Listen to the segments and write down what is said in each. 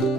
Hello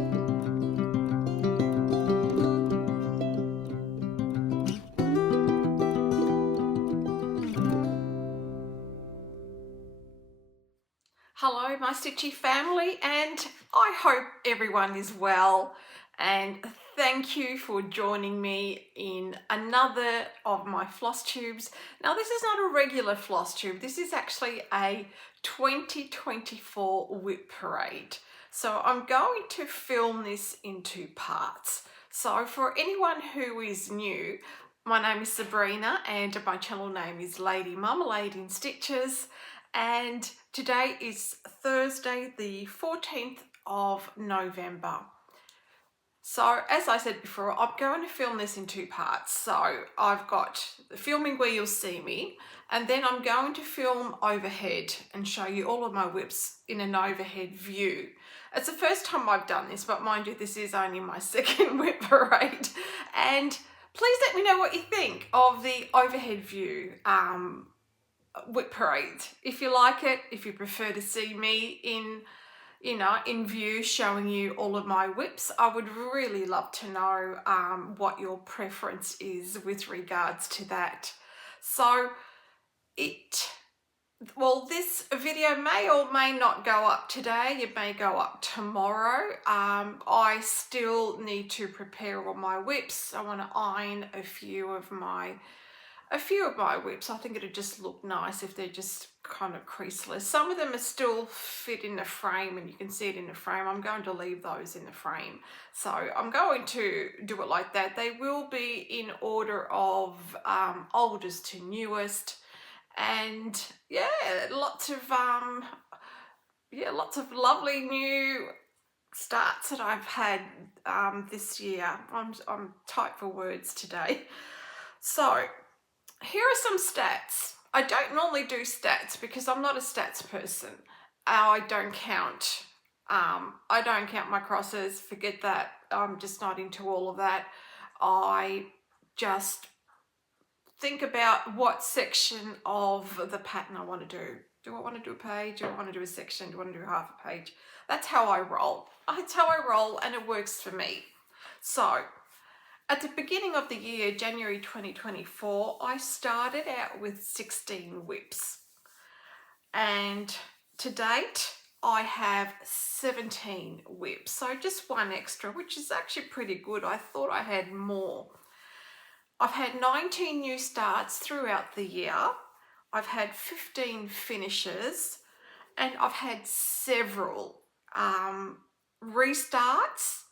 my Stitchy family, and I hope everyone is well, and thank you for joining me in another of my floss tubes. Now this is not a regular floss tube, this is actually a 2024 whip parade. So I'm going to film this in two parts. So for anyone who is new, my name is Sabrina and my channel name is Lady Marmalade in Stitches. And today is Thursday, the 14th of November. So as I said before, I'm going to film this in two parts. So I've got the filming where you'll see me, and then I'm going to film overhead and show you all of my whips in an overhead view. It's the first time I've done this, but mind you, this is only my second whip parade. And please let me know what you think of the overhead view whip parade. If you like it, if you prefer to see me in view showing you all of my whips, I would really love to know what your preference is with regards to that. So this video may or may not go up today, it may go up tomorrow. I still need to prepare all my whips. I want to iron a few of my whips. I think it'd just look nice if they're just kind of creaseless. Some of them are still fit in the frame and you can see it in the frame. I'm going to leave those in the frame. So I'm going to do it like that. They will be in order of oldest to newest. And yeah, lots of lovely new starts that I've had this year. I'm tight for words today. So here are some stats. I don't normally do stats because I'm not a stats person. I don't count my crosses, forget that. I'm just not into all of that. I just think about what section of the pattern I want to do. Do I want to do a page? Do I want to do a section? Do I want to do half a page? That's how I roll. That's how I roll, and it works for me. So at the beginning of the year, January 2024, I started out with 16 whips. And to date, I have 17 whips. So just one extra, which is actually pretty good. I thought I had more. I've had 19 new starts throughout the year. I've had 15 finishes, and I've had several restarts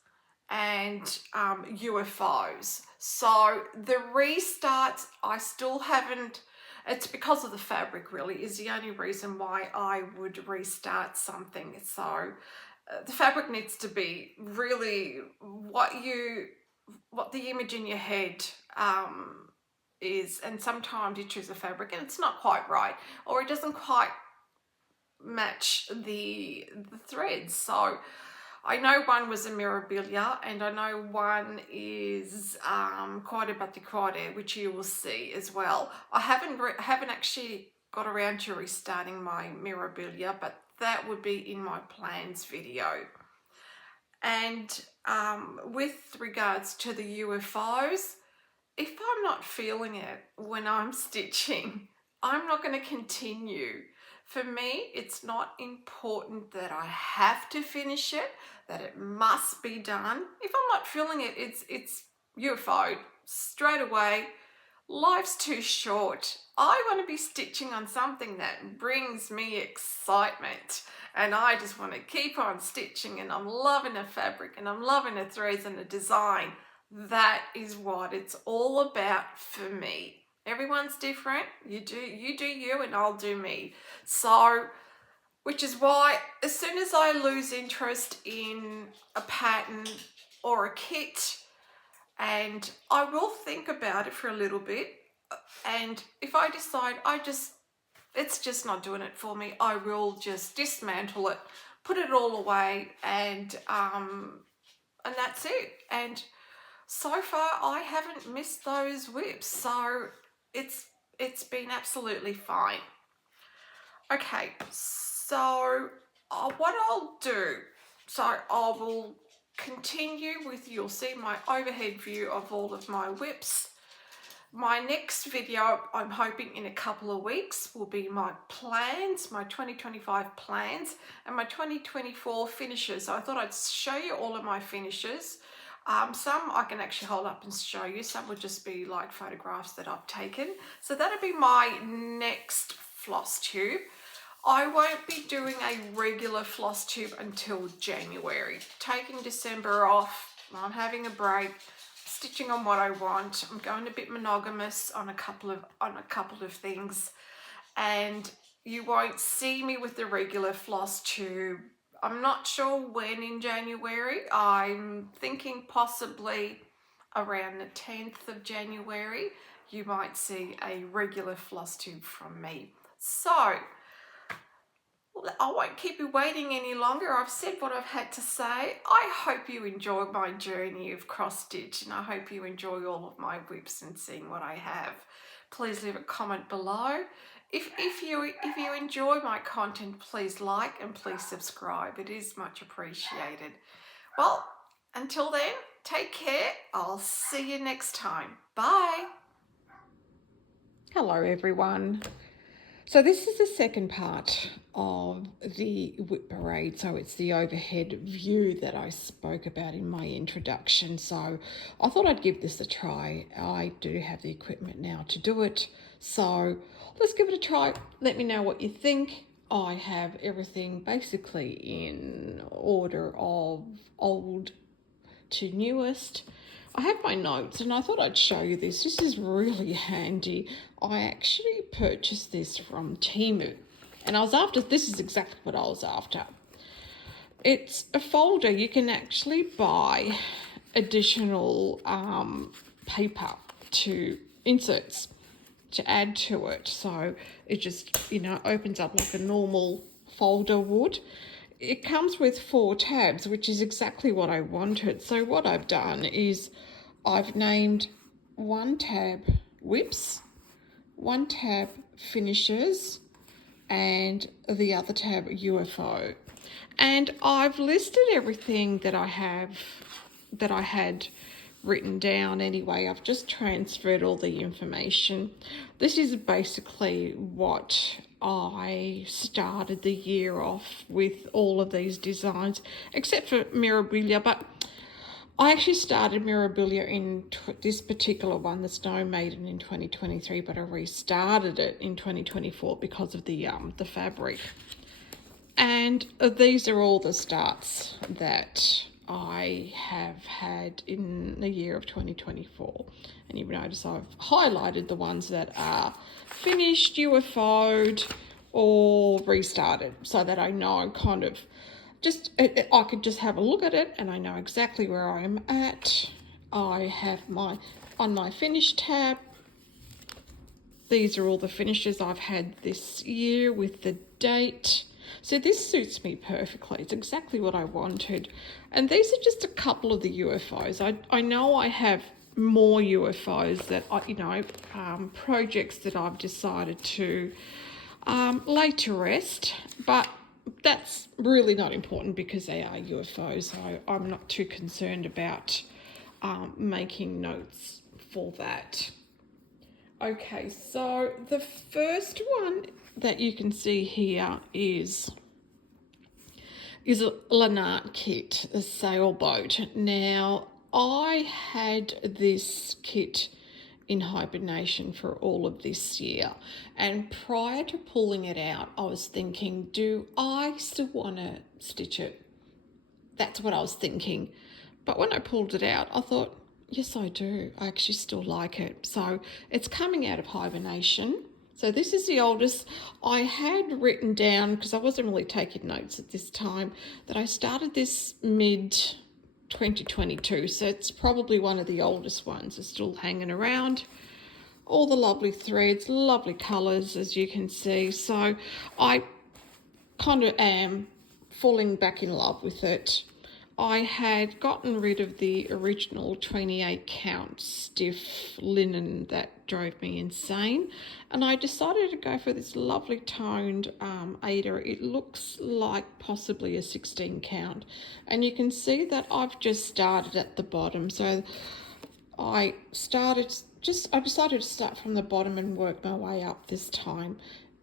and UFOs. So the restarts, I still haven't, it's because of the fabric really, is the only reason why I would restart something. So the fabric needs to be really what the image in your head is, and sometimes you choose a fabric and it's not quite right, or it doesn't quite match the threads. So I know one was a mirabilia, and I know one is quite a batikore, which you will see as well. I haven't actually got around to restarting my mirabilia, but that would be in my plans video. And with regards to the UFOs, if I'm not feeling it when I'm stitching, I'm not going to continue. For me, it's not important that I have to finish it, that it must be done. If I'm not feeling it, it's UFO straight away. Life's too short. I want to be stitching on something that brings me excitement, and I just want to keep on stitching, and I'm loving the fabric and I'm loving the threads and the design. That is what it's all about for me. Everyone's different. You do you and I'll do me. So, which is why as soon as I lose interest in a pattern or a kit, and I will think about it for a little bit, and if I decide it's just not doing it for me, I will just dismantle it, put it all away, and that's it. And so far I haven't missed those whips, so it's been absolutely fine. Okay, so what I'll do, so I will continue with, you'll see my overhead view of all of my whips. My next video, I'm hoping in a couple of weeks, will be my plans, my 2025 plans and my 2024 finishes. So I thought I'd show you all of my finishes. Some I can actually hold up and show you. Some would just be like photographs that I've taken. So that'll be my next floss tube. I won't be doing a regular floss tube until January. Taking December off, I'm having a break, stitching on what I want. I'm going a bit monogamous on a couple of things, and you won't see me with the regular floss tube. I'm not sure when in January. I'm thinking possibly around the 10th of January you might see a regular floss tube from me. So I won't keep you waiting any longer. I've said what I've had to say. I hope you enjoy my journey of cross stitch, and I hope you enjoy all of my whips and seeing what I have. Please leave a comment below. If you enjoy my content, please like and please subscribe. It is much appreciated. Well, until then, take care. I'll see you next time. Bye. Hello everyone. So this is the second part of the whip parade. So it's the overhead view that I spoke about in my introduction. So I thought I'd give this a try. I do have the equipment now to do it. So let's give it a try. Let me know what you think. I have everything basically in order of old to newest. I have my notes and I thought I'd show you this. This is really handy. I actually purchased this from Temu and this is exactly what I was after. It's a folder. You can actually buy additional paper to inserts to add to it. So it just, opens up like a normal folder would. It comes with 4 tabs, which is exactly what I wanted. So what I've done is I've named 1 tab whips, 1 tab finishes, and the other tab UFO. And I've listed everything that I had written down anyway. I've just transferred all the information. This is basically what I started the year off with, all of these designs, except for Mirabilia, but I actually started Mirabilia in this particular one, the Snow Maiden, in 2023, but I restarted it in 2024 because of the fabric. And these are all the starts that I have had in the year of 2024. And you notice I've highlighted the ones that are finished, UFO'd, or restarted, so that I know kind of I could just have a look at it and I know exactly where I'm at. I have on my finish tab, these are all the finishes I've had this year with the date. So this suits me perfectly. It's exactly what I wanted. And these are just a couple of the UFOs. I know I have more UFOs that projects that I've decided to lay to rest, but that's really not important because they are UFOs. So I'm not too concerned about making notes for that. Okay, so the first one that you can see here is a Lynart kit, a sailboat. Now, I had this kit in hibernation for all of this year, and prior to pulling it out, I was thinking, do I still want to stitch it? That's what I was thinking. But when I pulled it out, I thought, yes, I do. I actually still like it. So it's coming out of hibernation. So this is the oldest. I had written down, because I wasn't really taking notes at this time, that I started this mid-2022. So it's probably one of the oldest ones. It's still hanging around. All the lovely threads, lovely colours, as you can see. So I kind of am falling back in love with it. I had gotten rid of the original 28 count stiff linen that drove me insane, and I decided to go for this lovely toned Ada. It looks like possibly a 16 count, and you can see that I've just started at the bottom. So I decided to start from the bottom and work my way up this time.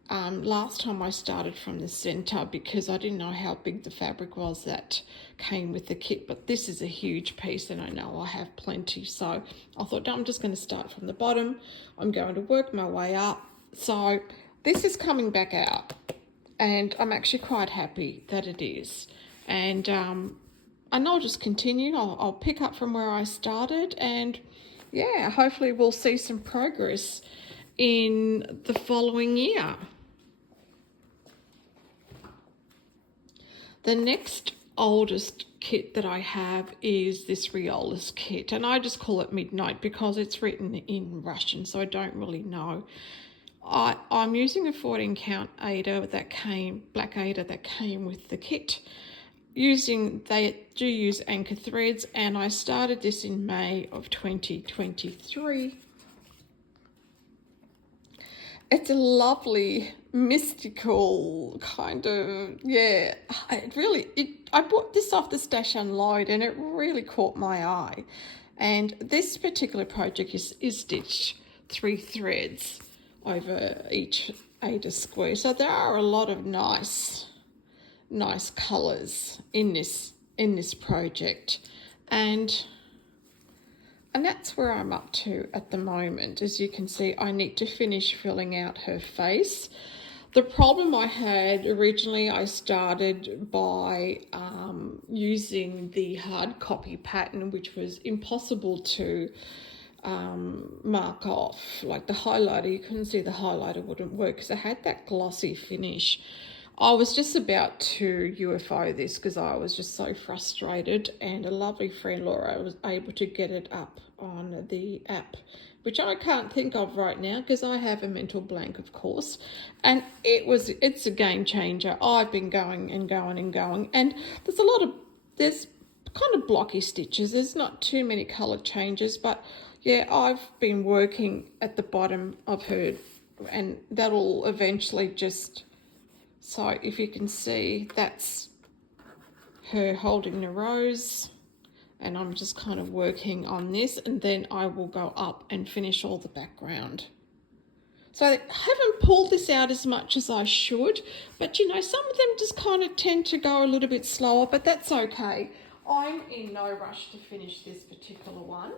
Last time I started from the center because I didn't know how big the fabric was that came with the kit, but this is a huge piece and I know I have plenty, so I thought, no, I'm just going to start from the bottom. I'm going to work my way up. So this is coming back out and I'm actually quite happy that it is, and I'll just continue. I'll pick up from where I started, and yeah, hopefully we'll see some progress in the following year. The next oldest kit that I have is this Riola's kit, and I just call it Midnight because it's written in Russian, so I don't really know. I'm using a 14 count Ada black Ada that came with the kit. They do use anchor threads, and I started this in May of 2023. It's a lovely mystical kind of, yeah, I bought this off the Stash Unload and it really caught my eye. And this particular project is stitched 3 threads over each Ada square, so there are a lot of nice colours in this project, and that's where I'm up to at the moment. As you can see, I need to finish filling out her face. The problem I had originally, I started by using the hard copy pattern, which was impossible to mark off. Like the highlighter, you couldn't see the highlighter wouldn't work because it had that glossy finish. I was just about to UFO this because I was just so frustrated, and a lovely friend Laura was able to get it up on the app, which I can't think of right now because I have a mental blank, of course, and it's a game changer. I've been going and going and going, and there's kind of blocky stitches. There's not too many colour changes, but yeah, I've been working at the bottom of her, and that'll eventually just... So if you can see, that's her holding the rose, and I'm just kind of working on this, and then I will go up and finish all the background. So I haven't pulled this out as much as I should, but you know, some of them just kind of tend to go a little bit slower, but that's okay. I'm in no rush to finish this particular one.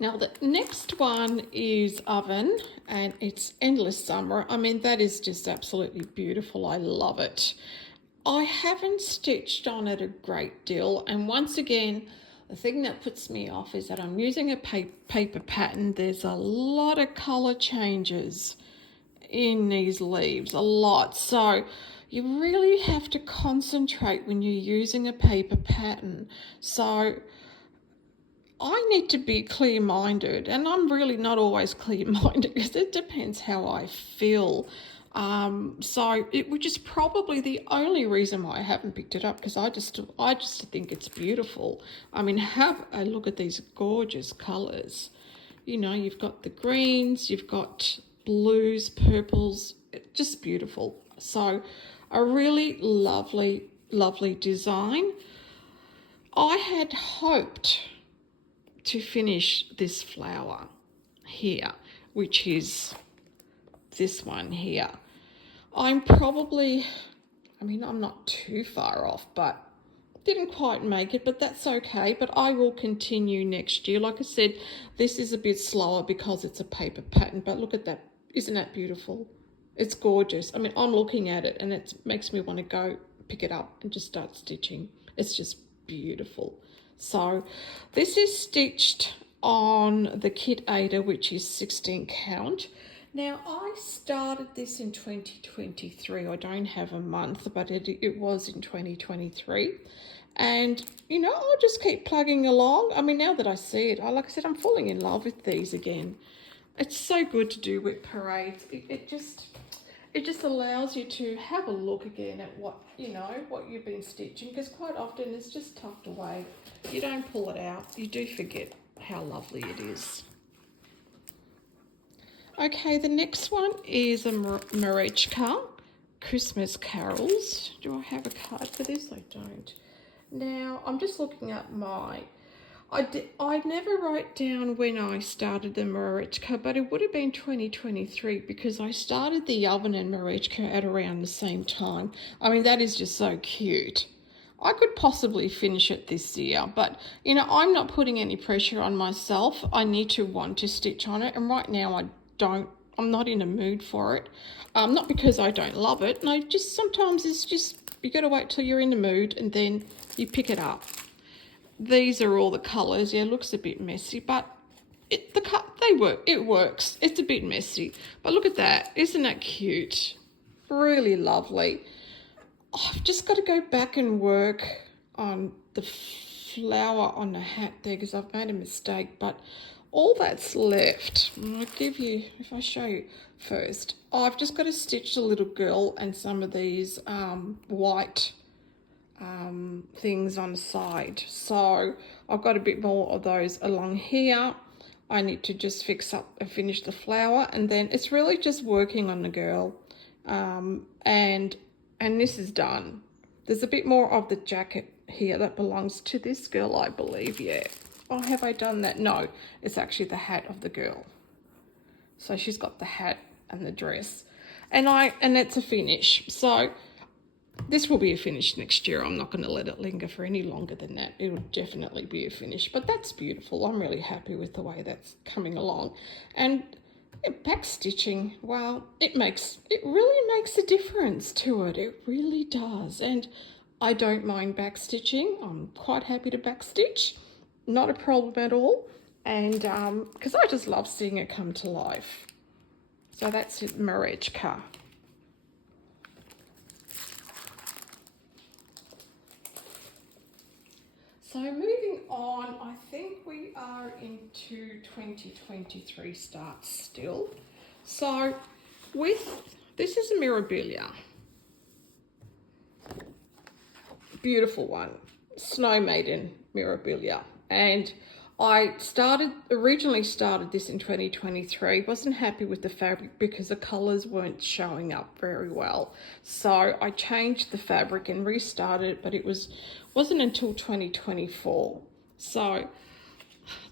Now the next one is Oven, and it's Endless Summer. I mean, that is just absolutely beautiful. I love it. I haven't stitched on it a great deal, and once again, the thing that puts me off is that I'm using a paper pattern. There's a lot of colour changes in these leaves, a lot. So you really have to concentrate when you're using a paper pattern. So I need to be clear-minded, and I'm really not always clear-minded because it depends how I feel. Which is probably the only reason why I haven't picked it up, because I just think it's beautiful. I mean, have a look at these gorgeous colours. You know, you've got the greens, you've got blues, purples, just beautiful. So a really lovely, lovely design. I had hoped to finish this flower here, which is this one here. I'm not too far off, but didn't quite make it, but that's okay. But I will continue next year. Like I said, this is a bit slower because it's a paper pattern, but look at that. Isn't that beautiful? It's gorgeous. I mean, I'm looking at it and it makes me want to go pick it up and just start stitching. It's just beautiful. So this is stitched on the kit Ada, which is 16 count. Now I started this in 2023. I don't have a month, but it was in 2023. And, you know, I'll just keep plugging along. I mean, now that I see it, like I said, I'm falling in love with these again. It's so good to do whip parades. it just allows you to have a look again at what, you know, what you've been stitching, because quite often it's just tucked away. You don't pull it out, you do forget how lovely it is. Okay, the next one is a Marechka, Christmas Carols. Do I have a card for this? I don't. Now, I'm just looking at my... I never wrote down when I started the Marechka, but it would have been 2023 because I started the oven and Marechka at around the same time. I mean, that is just so cute. I could possibly finish it this year, but, you know, I'm not putting any pressure on myself. I need to want to stitch on it, and right now I'm not in a mood for it. Not because I don't love it. No, just sometimes it's just, you got to wait till you're in the mood and then you pick it up. These are all the colours. Yeah, it looks a bit messy, but it works. It's a bit messy, but look at that. Isn't that cute? Really lovely. I've just got to go back and work on the flower on the hat there because I've made a mistake, but all that's left, I'll give you, if I show you first, I've just got to stitch the little girl and some of these white things on the side. So I've got a bit more of those along here. I need to just fix up and finish the flower, and then it's really just working on the girl. And this is done. There's a bit more of the jacket here that belongs to this girl, I believe. Yeah. Oh, have I done that? No, it's actually the hat of the girl. So she's got the hat and the dress, and it's a finish. So this will be a finish next year. I'm not going to let it linger for any longer than that. It will definitely be a finish, but that's beautiful. I'm really happy with the way that's coming along. And back stitching, well, it really makes a difference to it. It really does. And I don't mind back stitching. I'm quite happy to back stitch. Not a problem at all. And because I just love seeing it come to life. So that's it, Marechka. So moving on, I think we are into 2023 starts still. So this is a Mirabilia. Beautiful one. Snow Maiden Mirabilia. And I originally started this in 2023. Wasn't happy with the fabric because the colours weren't showing up very well. So I changed the fabric and restarted, but it wasn't until 2024. So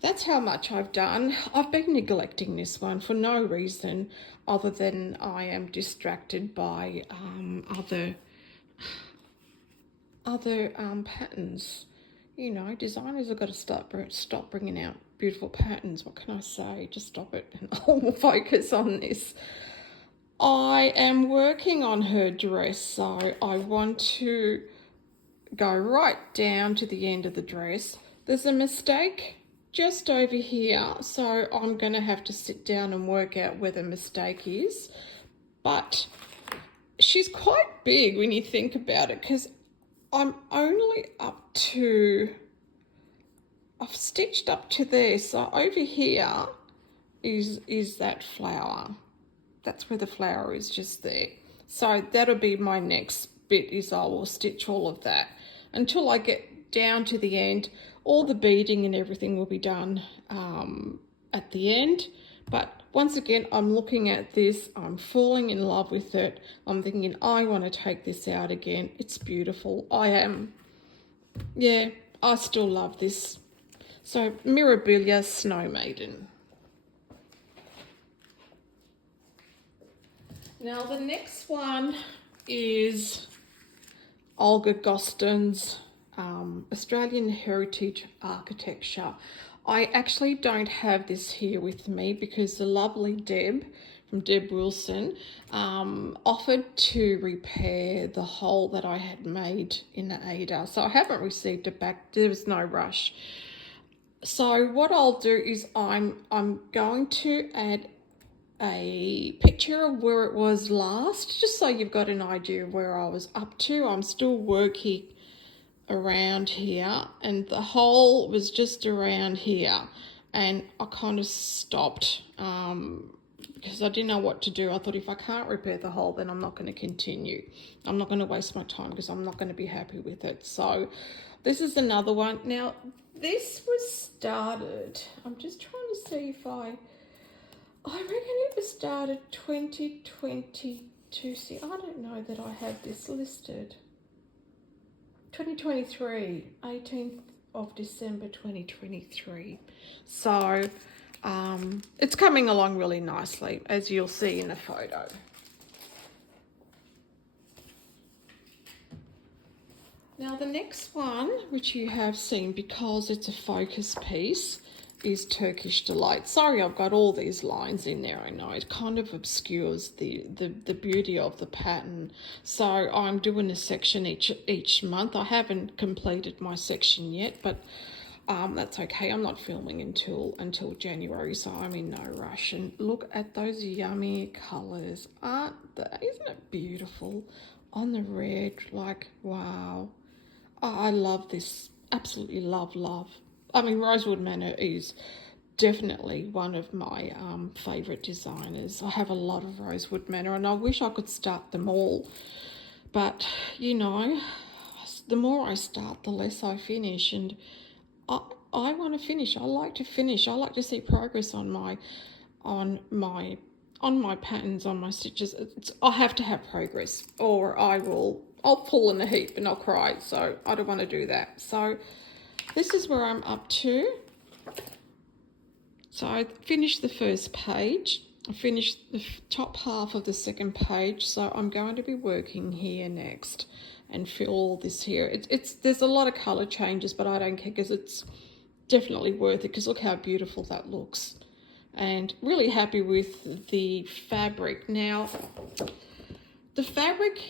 that's how much I've done. I've been neglecting this one for no reason other than I am distracted by other patterns. You know, designers have got to stop bringing out beautiful patterns. What can I say? Just stop it and I'll focus on this. I am working on her dress, so I want to go right down to the end of the dress. There's a mistake just over here, so I'm going to have to sit down and work out where the mistake is. But she's quite big when you think about it, because I'm only up to, I've stitched up to there. So over here is that flower. That's where the flower is, just there. So that'll be my next bit, is I will stitch all of that until I get down to the end. All the beading and everything will be done at the end. But once again, I'm looking at this, I'm falling in love with it. I'm thinking, I want to take this out again. It's beautiful. I still love this. So Mirabilia Snow Maiden. Now the next one is Olga Gostin's Australian Heritage Architecture. I actually don't have this here with me because the lovely Deb from Deb Wilson offered to repair the hole that I had made in the Ada. So I haven't received it back. There was no rush. So what I'll do is I'm going to add a picture of where it was last, just so you've got an idea of where I was up to. I'm still working around here, and the hole was just around here, and I kind of stopped because I didn't know what to do. I thought if I can't repair the hole, then I'm not going to continue. I'm not going to waste my time because I'm not going to be happy with it. So this is another one. Now, this was started, I'm just trying to see if I reckon it was started 2022. See, I don't know that I have this listed. 2023, 18th of December 2023. So it's coming along really nicely, as you'll see in the photo. Now the next one, which you have seen because it's a focus piece, is Turkish Delight. Sorry, I've got all these lines in there. I know it kind of obscures the beauty of the pattern. So I'm doing a section each month. I haven't completed my section yet, but that's okay. I'm not filming until January, so I'm in no rush. And look at those yummy colours. Isn't it beautiful? On the red, like, wow. I love this. Absolutely love. I mean, Rosewood Manor is definitely one of my favourite designers. I have a lot of Rosewood Manor, and I wish I could start them all. But, you know, the more I start, the less I finish. And I want to finish. I like to finish. I like to see progress on my patterns, on my stitches. I have to have progress, or I'll fall in a heap and I'll cry. So I don't want to do that. So this is where I'm up to. So I finished the first page. I finished the top half of the second page. So I'm going to be working here next and fill all this here. There's a lot of colour changes, but I don't care because it's definitely worth it, because look how beautiful that looks. And really happy with the fabric. Now, the fabric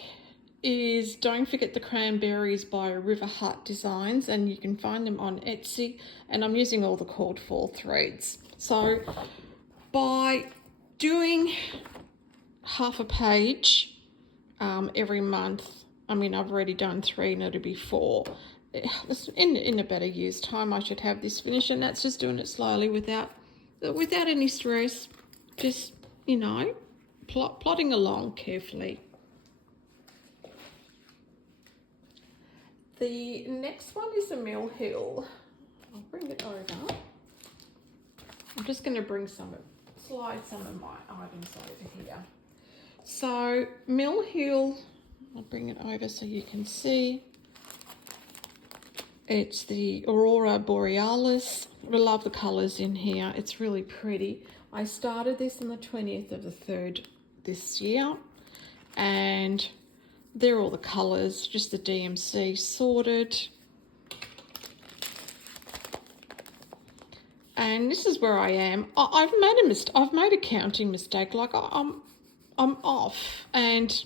is Don't Forget the Cranberries by River Heart Designs, and you can find them on Etsy, and I'm using all the cord fall threads. So by doing half a page every month, I mean, I've already done 3 and it'll be 4. In a better year's time, I should have this finished, and that's just doing it slowly without any stress. Just, you know, plodding along carefully. The next one is a Mill Hill. I'll bring it over. I'm just going to slide some of my items over here. So Mill Hill, I'll bring it over so you can see. It's the Aurora Borealis. I love the colours in here. It's really pretty. I started this on the 20th of the 3rd this year, and they're all the colours, just the DMC sorted. And this is where I am. I've made a counting mistake. Like I'm off, and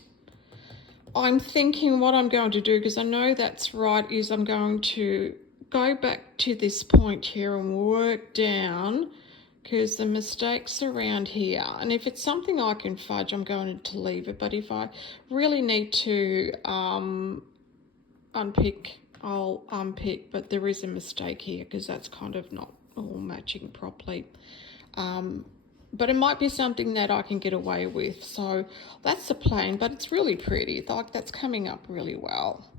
I'm thinking what I'm going to do, because I know that's right, is I'm going to go back to this point here and work down, because the mistakes around here, and if it's something I can fudge, I'm going to leave it. But if I really need to unpick, I'll unpick. But there is a mistake here because that's kind of not all matching properly. But it might be something that I can get away with. So that's the plan, but it's really pretty. Like, that's coming up really well.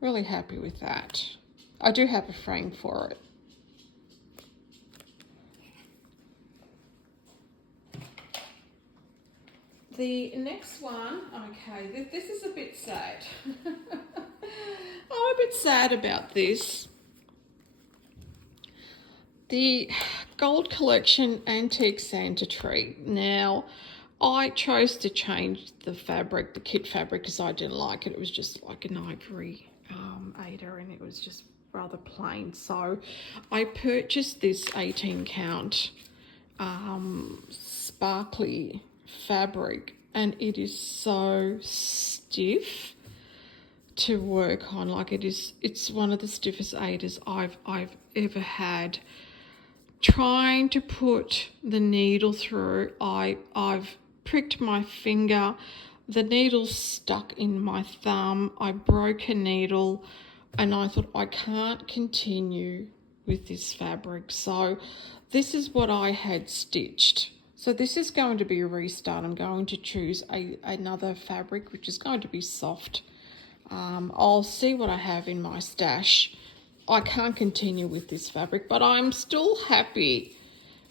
Really happy with that. I do have a frame for it. The next one, okay, this is a bit sad. I'm a bit sad about this. The Gold Collection Antique Santa Tree. Now, I chose to change the fabric, the kit fabric, because I didn't like it. It was just like an ivory Aida, and it was just rather plain. So I purchased this 18 count sparkly fabric, and it is so stiff to work on. Like, it's one of the stiffest Aidas I've ever had. Trying to put the needle through, I've pricked my finger, the needle's stuck in my thumb, I broke a needle, and I thought, I can't continue with this fabric. So this is what I had stitched. So this is going to be a restart. I'm going to choose another fabric, which is going to be soft. I'll see what I have in my stash. I can't continue with this fabric, but I'm still happy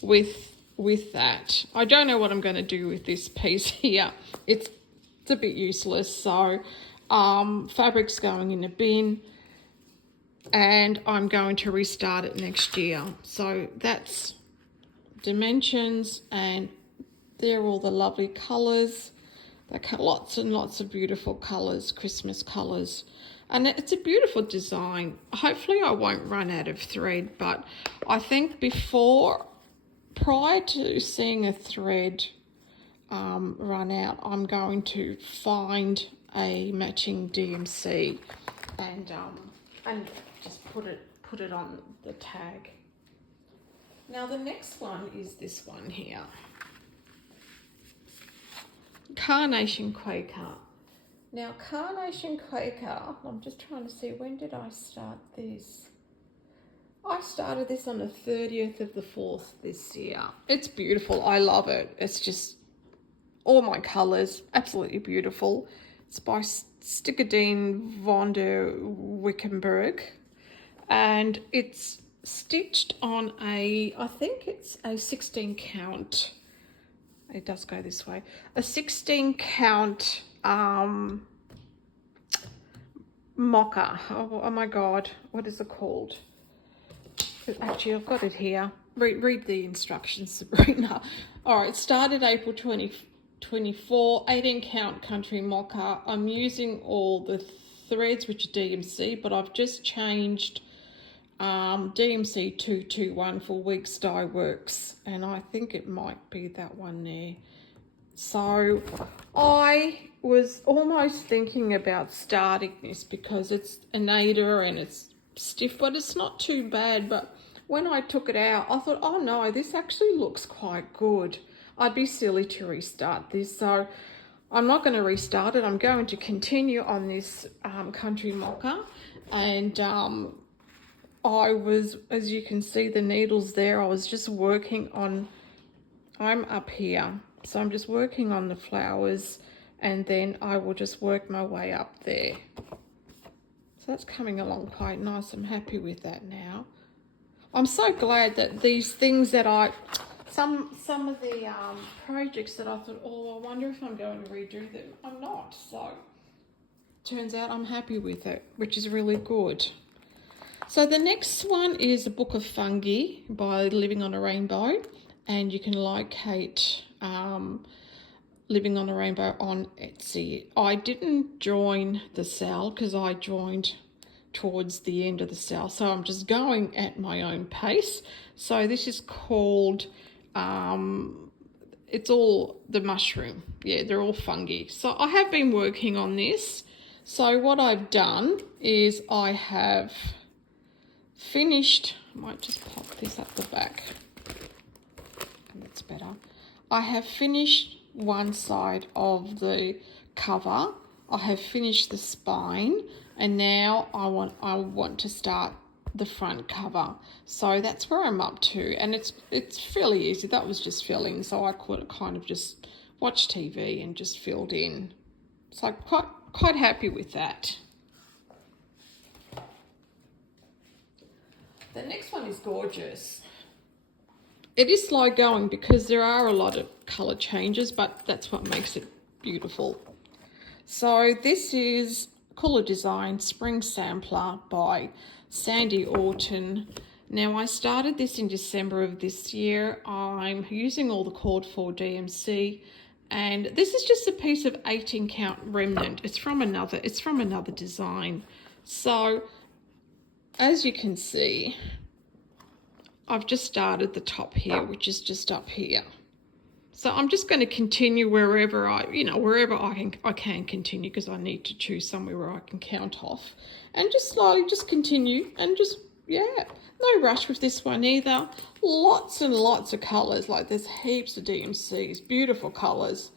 with that. I don't know what I'm going to do with this piece here. It's a bit useless, so fabric's going in a bin, and I'm going to restart it next year. So that's dimensions, and there are all the lovely colours. They got lots and lots of beautiful colours, Christmas colours, and it's a beautiful design. Hopefully I won't run out of thread, but I think prior to seeing a thread run out, I'm going to find a matching DMC and just put it on the tag. Now the next one is this one here, Carnation Quaker. Now Carnation Quaker, I'm just trying to see, when did I start this? I started this on the 30th of the 4th this year. It's beautiful. I love it. It's just all my colours, absolutely beautiful. It's by Stickerdine von der Wickenberg, and it's stitched on I think it's a 16 count. It does go this way. A 16 count mocha. Oh my God, what is it called? Actually, I've got it here. Read the instructions, Sabrina. All right, started April 2024, 18 count country mocha. I'm using all the threads, which are DMC, but I've just changed DMC 221 for Weeks Dye Works, and I think it might be that one there. So I was almost thinking about starting this because it's a nader and it's stiff, but it's not too bad. But when I took it out, I thought, oh no, this actually looks quite good. I'd be silly to restart this, so I'm not going to restart it. I'm going to continue on this country mocha, and I was, as you can see the needles there, I was just working on, I'm up here, so I'm just working on the flowers, and then I will just work my way up there. So that's coming along quite nice. I'm happy with that now. I'm so glad that these things that some of the projects that I thought, oh, I wonder if I'm going to redo them, I'm not. So turns out I'm happy with it, which is really good. So the next one is a book of fungi by Living on a Rainbow, and you can locate Living on a Rainbow on Etsy. I didn't join the sale because I joined towards the end of the sale, so I'm just going at my own pace. So this is called, it's all the mushroom. Yeah, they're all fungi. So I have been working on this. So what I've done is I have finished, I might just pop this up the back, that's better. I have finished one side of the cover, I have finished the spine, and now I want to start the front cover. So that's where I'm up to, and it's fairly easy. That was just filling, so I could kind of just watch TV and just filled in. So I'm quite happy with that. The next one is gorgeous. It is slow going because there are a lot of colour changes, but that's what makes it beautiful. So this is Cooler Design Spring Sampler by Sandy Orton. Now I started this in December of this year. I'm using all the called for DMC, and this is just a piece of 18 count remnant. It's from another design. So as you can see, I've just started the top here, which is just up here. So I'm just going to continue wherever I can continue, because I need to choose somewhere where I can count off, and just slowly just continue, and just, yeah, no rush with this one either. Lots and lots of colours, like there's heaps of DMCs, beautiful colours.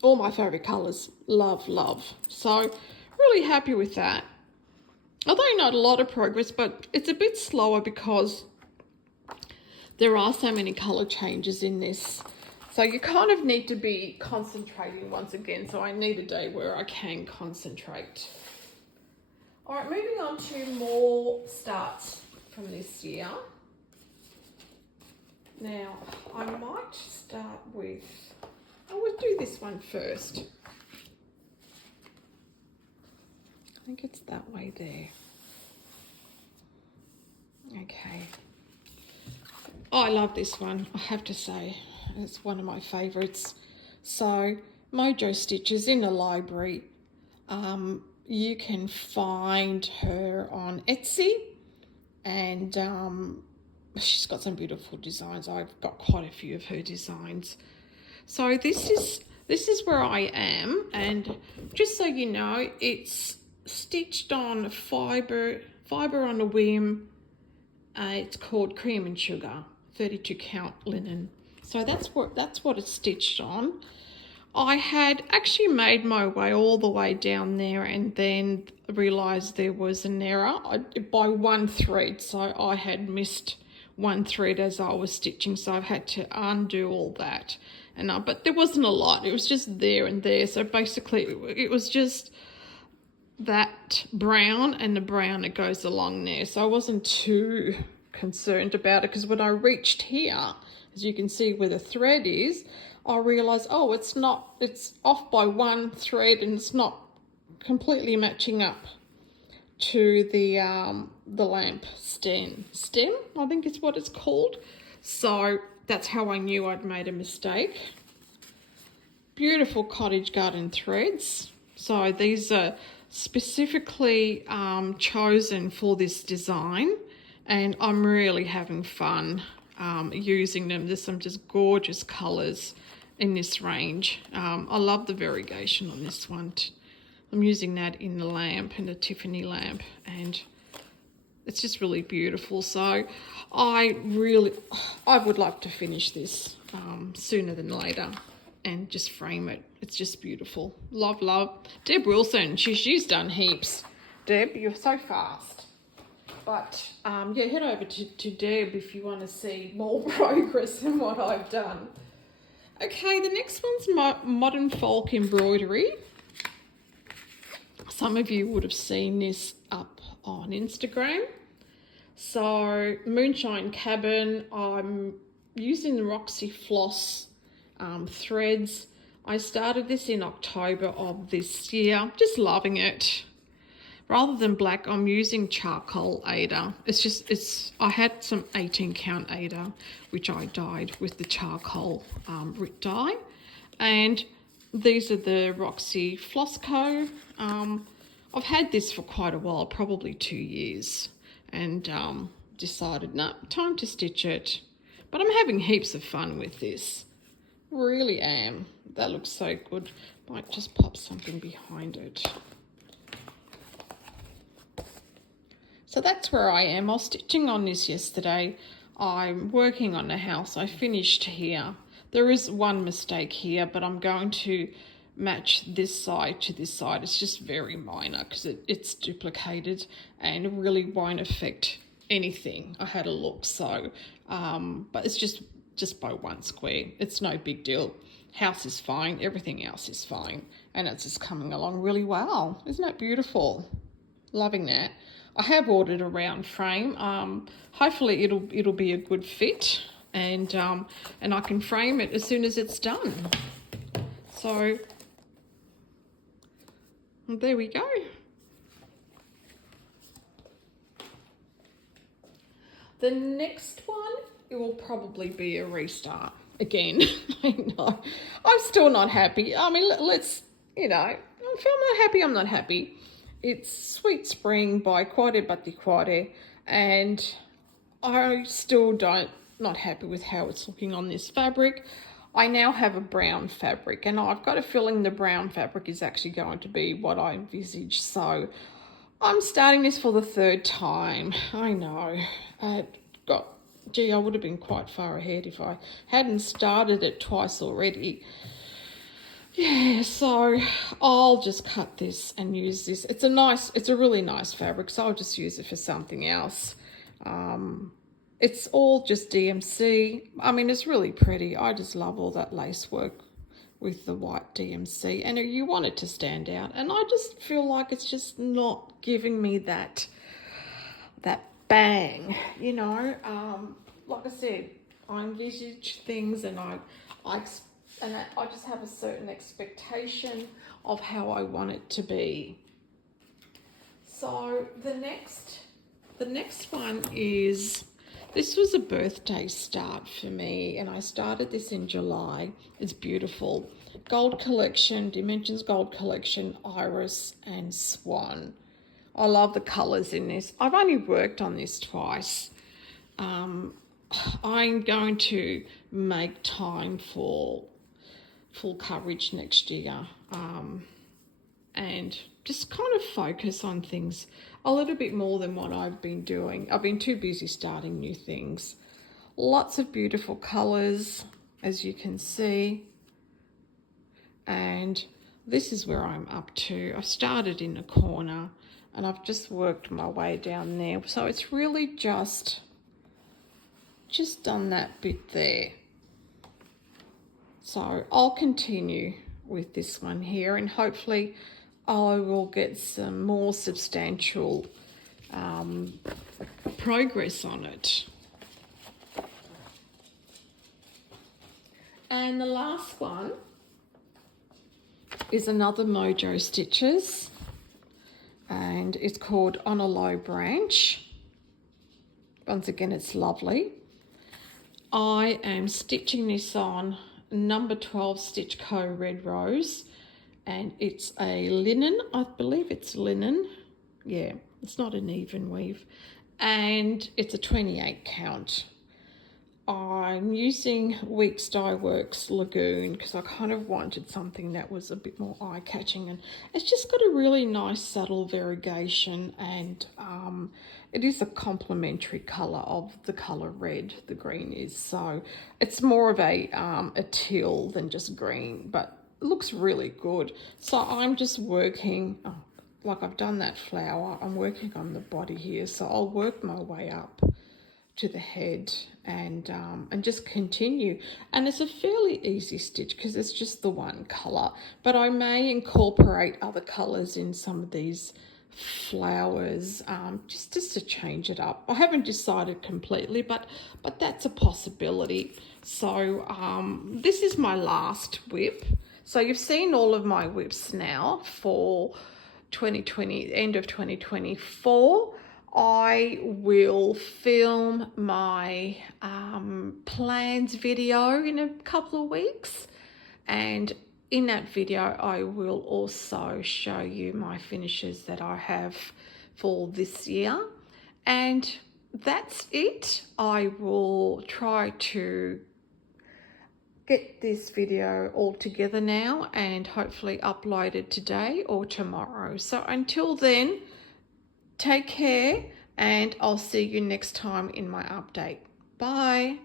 All my favourite colours, love. So really happy with that. Although not a lot of progress, but it's a bit slower because there are so many colour changes in this. So you kind of need to be concentrating once again. So I need a day where I can concentrate. All right, moving on to more starts from this year. Now, I might start with, I will do this one first. I think it's that way there. Okay. Oh, I love this one, I have to say. It's one of my favourites. So, Mojo Stitches in the library. You can find her on Etsy, and she's got some beautiful designs. I've got quite a few of her designs. So this is where I am, and just so you know, it's stitched on fibre on a whim. It's called Cream and Sugar, 32 count linen. So that's what it's stitched on. I had actually made my way all the way down there and then realised there was an error by one thread. So I had missed one thread as I was stitching, so I've had to undo all that. And but there wasn't a lot, it was just there and there. So basically it was just that brown and the brown that goes along there. So I wasn't too concerned about it, because when I reached here, as you can see where the thread is, I realised, oh, it's off by one thread and it's not completely matching up to the lamp stem, I think is what it's called. So that's how I knew I'd made a mistake. Beautiful cottage garden threads. So these are specifically chosen for this design, and I'm really having fun using them. There's some just gorgeous colours in this range. I love the variegation on this one. I'm using that in the lamp, in the Tiffany lamp, and it's just really beautiful. So I would like to finish this sooner than later and just frame it. It's just beautiful. Love, love. Deb Wilson, she's done heaps. Deb, you're so fast. But yeah, head over to Deb if you want to see more progress than what I've done. Okay, the next one's Modern Folk Embroidery. Some of you would have seen this up on Instagram. So Moonshine Cabin, I'm using the Roxy Floss threads. I started this in October of this year, just loving it. Rather than black, I'm using charcoal Aida. I had some 18 count Aida, which I dyed with the charcoal Rit dye. And these are the Roxy Floss Co. I've had this for quite a while, probably 2 years, and decided, no, time to stitch it. But I'm having heaps of fun with this. Really am. That looks so good. Might just pop something behind it. So that's where I am. I was stitching on this yesterday. I'm working on the house. I finished here. There is one mistake here, but I'm going to match this side to this side. It's just very minor because it's duplicated and really won't affect anything. I had a look, so but it's just by one square. It's no big deal. House is fine, everything else is fine, and it's just coming along really well. Isn't that beautiful? Loving that. I have ordered a round frame. Hopefully it'll be a good fit, and I can frame it as soon as it's done. So there we go. The next one, it will probably be a restart again. I know. I'm still not happy. I mean, let's, if I'm not happy, I'm not happy. It's Sweet Spring by Quade Batti Quade, and I still not happy with how it's looking on this fabric. I now have a brown fabric, and I've got a feeling the brown fabric is actually going to be what I envisage. So I'm starting this for the third time. I know. I would have been quite far ahead if I hadn't started it twice already. Yeah, so I'll just cut this and use this. It's a really nice fabric, so I'll just use it for something else. It's all just DMC. I mean, it's really pretty. I just love all that lace work with the white DMC, and you want it to stand out, and I just feel like it's just not giving me that bang, you know. Like I said, I envisage things, and I just have a certain expectation of how I want it to be. So the next one is, this was a birthday start for me, and I started this in July. It's beautiful. Gold Collection, Dimensions Gold Collection, Iris and Swan. I love the colours in this. I've only worked on this twice. I'm going to make time for full coverage next year, and just kind of focus on things a little bit more than what I've been doing. I've been too busy starting new things. Lots of beautiful colours, as you can see. And this is where I'm up to. I started in the corner and I've just worked my way down there. So it's really just done that bit there. So I'll continue with this one here, and hopefully I will get some more substantial progress on it. And the last one is another Mojo Stitches, and it's called On a Low Branch. Once again, it's lovely. I am stitching this on number 12 Stitch Co. Red Rose, and it's a linen. I believe it's linen. Yeah, it's not an even weave, and it's a 28 count. I'm using Weeks Dye Works Lagoon because I kind of wanted something that was a bit more eye-catching, and it's just got a really nice subtle variegation, and it is a complementary colour of the colour red, the green is. So it's more of a teal than just green, but it looks really good. So I'm just working, like I've done that flower, I'm working on the body here, so I'll work my way up to the head and just continue. And it's a fairly easy stitch because it's just the one colour, but I may incorporate other colours in some of these flowers, just to change it up. I haven't decided completely, but that's a possibility. So this is my last whip. So you've seen all of my whips now for 2020, end of 2024. I will film my plans video in a couple of weeks, and in that video I will also show you my finishes that I have for this year. And that's it. I will try to get this video all together now and hopefully upload it today or tomorrow. So until then, take care, and I'll see you next time in my update. Bye.